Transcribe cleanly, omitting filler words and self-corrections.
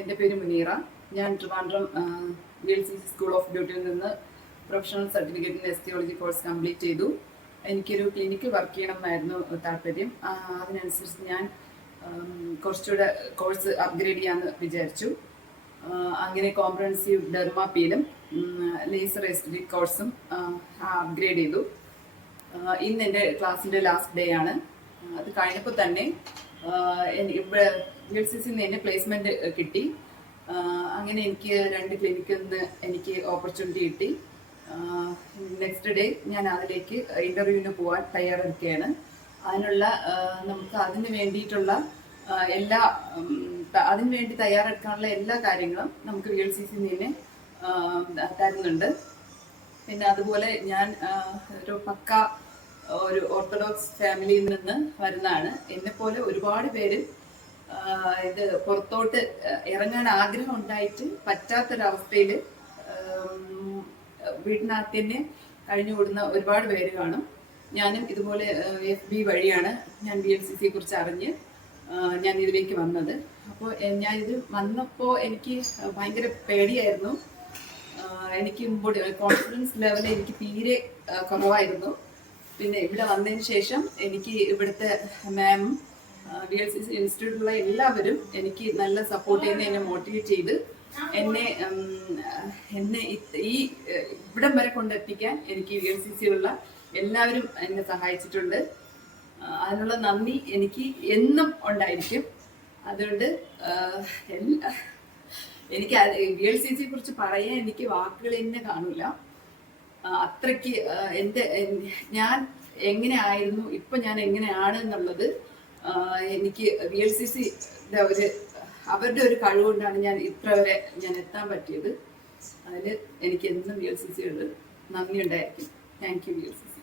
എൻ്റെ പേര് മുനീറ. ഞാൻ ട്രിവാൻഡ്രം VLCC സ്കൂൾ ഓഫ് ബ്യൂട്ടിയിൽ നിന്ന് professional certificate in esthiology course complete ചെയ്തു. എനിക്കൊരു ക്ലിനിക്കിൽ വർക്ക് ചെയ്യണം എന്നായിരുന്നു താല്പര്യം. അതിനനുസരിച്ച് ഞാൻ കുറച്ചുകൂടെ കോഴ്സ് അപ്ഗ്രേഡ് ചെയ്യാമെന്ന് വിചാരിച്ചു. അങ്ങനെ കോംപ്രഹെൻസീവ് ഡെർമാപ്പിയിലും ലേസർ എസ്തെറ്റിക് കോഴ്സും അപ്ഗ്രേഡ് ചെയ്തു. ഇന്ന് എൻ്റെ ക്ലാസ്സിൻ്റെ ലാസ്റ്റ് ഡേ ആണ്. അത് കഴിഞ്ഞപ്പോൾ തന്നെ ഇവിടെ VLCC എന്നെ പ്ലേസ്മെൻറ്റ് കിട്ടി. അങ്ങനെ എനിക്ക് 2 ക്ലിനിക്കിൽ നിന്ന് എനിക്ക് ഓപ്പർച്യൂണിറ്റി കിട്ടി. നെക്സ്റ്റ് ഡേ ഞാൻ അതിലേക്ക് ഇൻ്റർവ്യൂവിന് പോകാൻ തയ്യാറെടുക്കുകയാണ്. നമുക്ക് അതിന് വേണ്ടിയിട്ടുള്ള അതിന് വേണ്ടി തയ്യാറെടുക്കാനുള്ള എല്ലാ കാര്യങ്ങളും നമുക്ക് VLCC തന്നെ തരുന്നുണ്ട്. പിന്നെ അതുപോലെ ഞാൻ ഒരു ഓർത്തഡോക്സ് ഫാമിലിയിൽ നിന്ന് വരുന്നതാണ്. എന്നെപ്പോലെ ഒരുപാട് പേര് ഇത് പുറത്തോട്ട് ഇറങ്ങാൻ ആഗ്രഹം ഉണ്ടായിട്ട് പറ്റാത്തൊരവസ്ഥയിൽ വീട്ടിനകത്ത് തന്നെ കഴിഞ്ഞുകൂടുന്ന ഒരുപാട് പേര് കാണും. ഞാനും ഇതുപോലെ FB വഴിയാണ് ഞാൻ VLCCയെ കുറിച്ച് അറിഞ്ഞ് ഞാൻ ഇതിലേക്ക് വന്നത്. അപ്പോൾ ഞാനിത് വന്നപ്പോൾ എനിക്ക് ഭയങ്കര പേടിയായിരുന്നു. എനിക്ക് കോൺഫിഡൻസ് ലെവൽ എനിക്ക് തീരെ കുറവായിരുന്നു. പിന്നെ ഇവിടെ വന്നതിന് ശേഷം എനിക്ക് ഇവിടുത്തെ മാമും VLCC ഇൻസ്റ്റിറ്റ്യൂട്ടിലുള്ള എല്ലാവരും എനിക്ക് നല്ല സപ്പോർട്ട് ചെയ്യുന്ന എന്നെ മോട്ടിവേറ്റ് ചെയ്ത് എന്നെ ഈ ഇവിടം വരെ കൊണ്ടെത്തിക്കാൻ എനിക്ക് VLCCയിലുള്ള എല്ലാവരും എന്നെ സഹായിച്ചിട്ടുണ്ട്. അതിനുള്ള നന്ദി എനിക്ക് എന്നും ഉണ്ടായിരിക്കും. അതുകൊണ്ട് എനിക്ക് VLCCയെ കുറിച്ച് പറയാൻ എനിക്ക് വാക്കുകൾ തന്നെ കാണൂല. അത്രയ്ക്ക് ഞാൻ എങ്ങനെ ആയിരുന്നു, ഇപ്പം ഞാൻ എങ്ങനെയാണ് എന്നുള്ളത് എനിക്ക് VLCC അവരുടെ ഒരു കഴിവുകൊണ്ടാണ് ഞാൻ ഇത്ര വരെ ഞാൻ എത്താൻ പറ്റിയത്. അതിൽ എനിക്ക് എന്നും VLCCയോട് നന്ദി ഉണ്ടായിരിക്കും. Thank you VLCC.